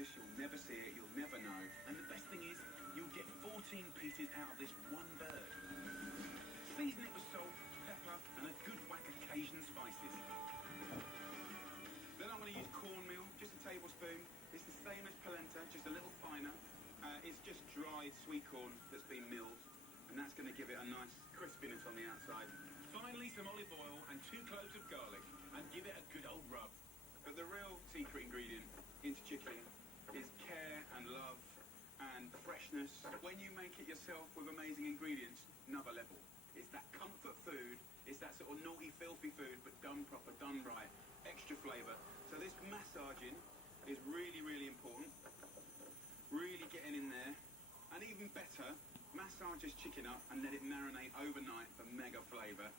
Christmas, you'll never see it, you'll never know. And the best thing is, you'll get 14 pieces out of this one bird. Season it with salt, pepper, and a good whack of Cajun spices. Then I'm going to use cornmeal, just a tablespoon. It's the same as polenta, just a little finer. It's just dried sweet corn that's been milled, and that's going to give it a nice crispiness on the outside. Finally, some olive oil and 2 cloves of garlic, and give it a good old rub. But the real secret ingredient into chicken is care and love and freshness. When you make it yourself with amazing ingredients, another level. It's that comfort food, it's that sort of naughty, filthy food, but done proper, done right, extra flavour. So this massaging is really, really important. Really getting in there. And even better, massage this chicken up and let it marinate overnight for mega flavour.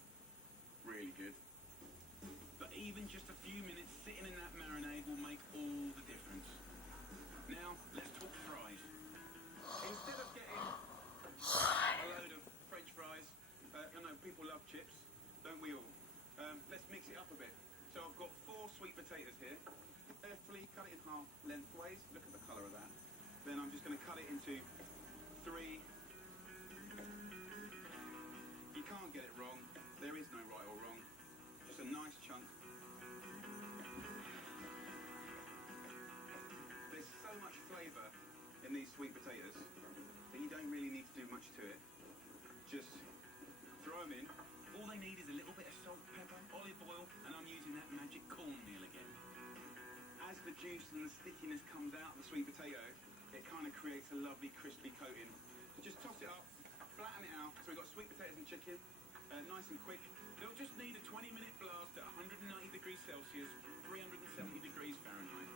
Really good. But even just a few minutes sitting in that marinade will make all the difference. Now, let's talk fries. Instead of getting a load of French fries, I know people love chips, don't we all? Let's mix it up a bit. So I've got 4 sweet potatoes here. Carefully cut it in half lengthways. Look at the colour of that. Then I'm just going to cut it into 3. You can't get it wrong. There is no right or wrong. Just a nice chunk. There's so much flavour in these sweet potatoes that you don't really need to do much to it. Just throw them in. All they need is a little bit of salt, pepper, olive oil, and I'm using that magic cornmeal again. As the juice and the stickiness comes out of the sweet potato, it kind of creates a lovely crispy coating. So just toss it up, flatten it out. So we've got sweet potatoes and chicken, nice and quick. They'll just need a 20-minute blast at 190 degrees Celsius, 370 degrees Fahrenheit.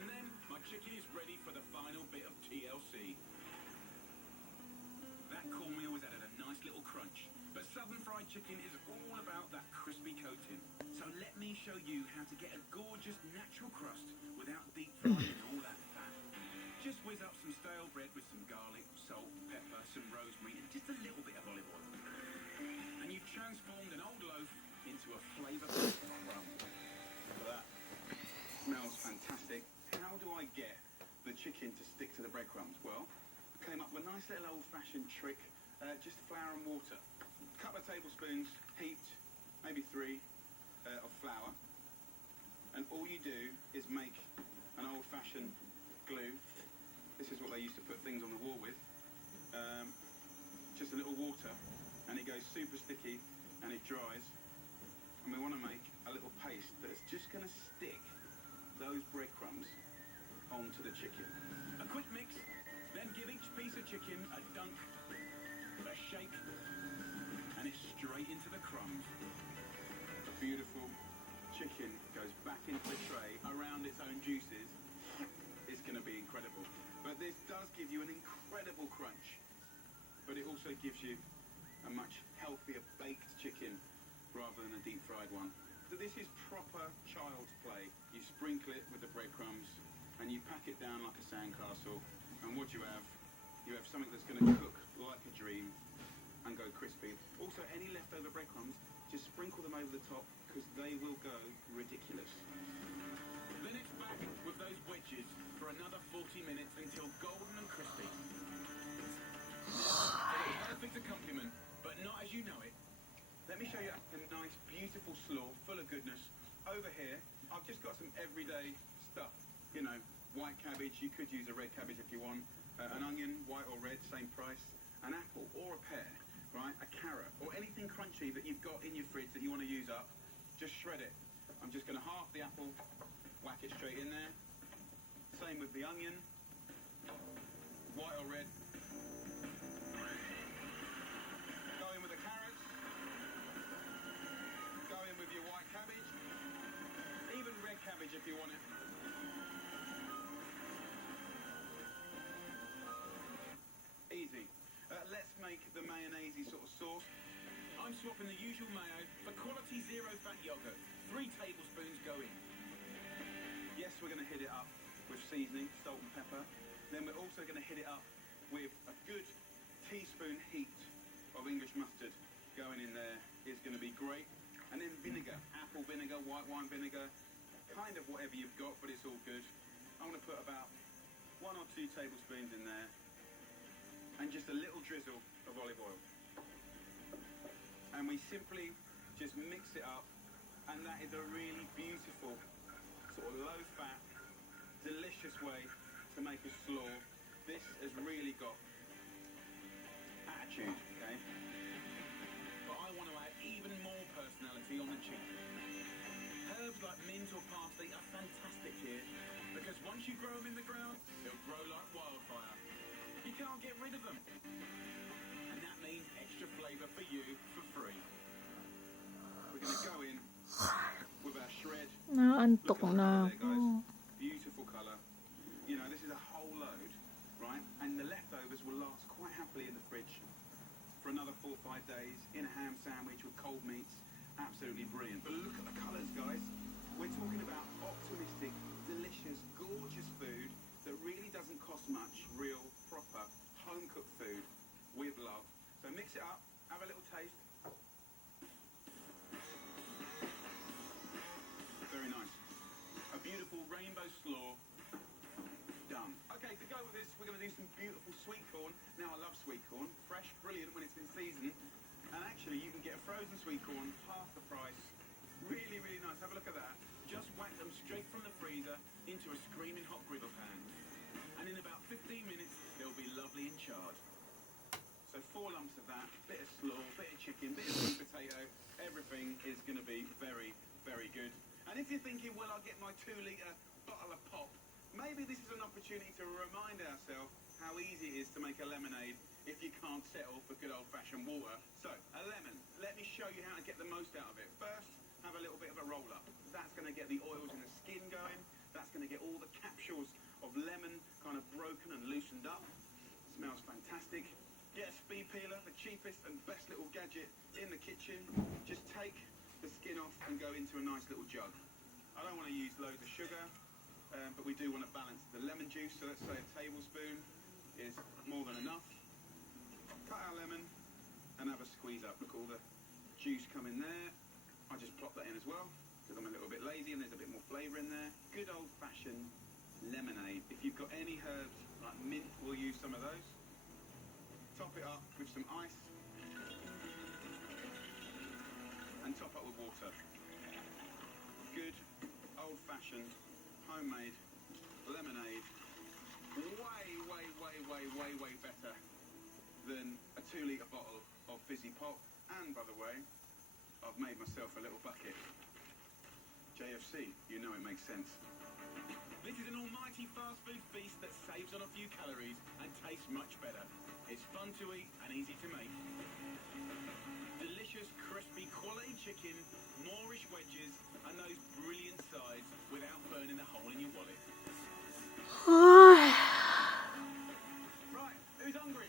And then my chicken is ready for the final bit of TLC. That cornmeal has added a nice little crunch. But southern fried chicken is all about that crispy coating. So let me show you how to get a gorgeous natural crust without deep frying all that fat. Just whiz up some stale bread with some garlic, salt, pepper, some rosemary, and just a little bit of olive oil. And you've transformed an old loaf into a flavour-packed crumb. Look at that. Smells fantastic. How do I get the chicken to stick to the breadcrumbs? Well, I came up with a nice little old-fashioned trick. Just flour and water. A couple of tablespoons heaped, maybe 3, of flour. And all you do is make an old-fashioned glue. This is what they used to put things on the wall with. Just a little water, and it goes super sticky, and it dries. And we want to make a little paste that's just going to stick those breadcrumbs onto the chicken. A quick mix, then give each piece of chicken a dunk, a shake, and it's straight into the crumbs. The beautiful chicken goes back into the tray around its own juices. It's going to be incredible. But this does give you an incredible crunch, but it also gives you a much healthier baked chicken rather than a deep fried one. So this is proper child's play. You sprinkle it with the breadcrumbs and you pack it down like a sandcastle, and what you have something that's going to cook like a dream and go crispy. Also, any leftover breadcrumbs, just sprinkle them over the top because they will go ridiculous. Then it's back with those wedges for another 40 minutes until golden and crispy. A perfect accompaniment, but not as you know it. Let me show you a nice, beautiful slaw full of goodness. Over here, I've just got some everyday stuff. You know, white cabbage, you could use a red cabbage if you want. An onion, white or red, same price. An apple or a pear, right? A carrot or anything crunchy that you've got in your fridge that you want to use up, just shred it. I'm just going to half the apple, whack it straight in there. Same with the onion, white or red. Go in with the carrots. Go in with your white cabbage. Even red cabbage if you want it. Easy. Let's make the mayonnaise sort of sauce. I'm swapping the usual mayo for quality zero-fat yogurt. 3 tablespoons go in. Yes, we're going to hit it up with seasoning, salt and pepper. Then we're also going to hit it up with a good teaspoon heaped of English mustard going in there. Is going to be great. And then vinegar, apple vinegar, white wine vinegar, kind of whatever you've got, but it's all good. I'm going to put about 1 or 2 tablespoons in there, and just a little drizzle of olive oil. And we simply just mix it up, and that is a really beautiful, sort of low-fat, delicious way to make a slaw. This has really got attitude, okay? But I want to add even more personality on the chicken. Herbs like mint or parsley are fantastic here, because once you grow them in the ground, they'll grow like wildfire. You can't get rid of them. And that means extra flavour for you for free. We're going to go in with our shred. Naantok na ako. Beautiful colour. You know, this is a whole load, right? And the leftovers will last quite happily in the fridge for another 4 or 5 days in a ham sandwich with cold meats. Absolutely brilliant. But look at the colours, guys. We're talking about optimistic, delicious, gorgeous food that really doesn't cost much. Real, proper, home-cooked food with love. So mix it up, have a little taste. Very nice. A beautiful rainbow slaw. Done. Okay, to go with this, we're going to do some beautiful sweet corn. Now, I love sweet corn. Fresh, brilliant when it's in season. And actually, you can get a frozen sweet corn, half the price. Really, really nice. Have a look at that. Just whack them straight from the freezer into a screaming hot griddle pan. And in about 15 minutes, they'll be lovely and charred. So 4 lumps of that, bit of slaw, bit of chicken, bit of sweet potato. Everything is going to be very, very good. And if you're thinking, well, I'll get my 2-litre bottle of pop, maybe this is an opportunity to remind ourselves how easy it is to make a lemonade if you can't settle for good old-fashioned water. So, a lemon. Let me show you how to get the most out of it. First, have a little bit of a roll-up. That's going to get the oils in the skin going. That's going to get all the capsules of lemon kind of broken and loosened up. Smells fantastic. Get a speed peeler, the cheapest and best little gadget in the kitchen. Just take the skin off and go into a nice little jug. I don't want to use loads of sugar, but we do want to balance the lemon juice. So let's say a tablespoon is more than enough. Cut our lemon and have a squeeze up. Look, all the juice come in there. I just plop that in as well because I'm a little bit lazy and there's a bit more flavour in there. Good old-fashioned lemonade. If you've got any herbs like mint, we'll use some of those. Top it up with some ice and top up with water. Good old-fashioned homemade lemonade. Way better than a 2-litre bottle of fizzy pop. And by the way, I've made myself a little bucket. JFC, you know it makes sense. This is an almighty fast food feast that saves on a few calories and tastes much better. It's fun to eat and easy to make. Delicious, crispy, quality chicken, Moorish wedges, and those brilliant sides without burning a hole in your wallet. Right, who's hungry?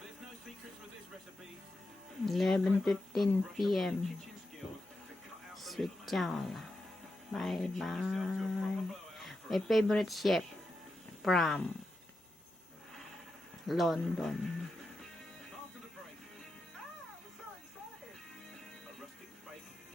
There's no secrets with this recipe. 11:15 p.m. Sweet Chow. Bye bye. My favorite chef from London.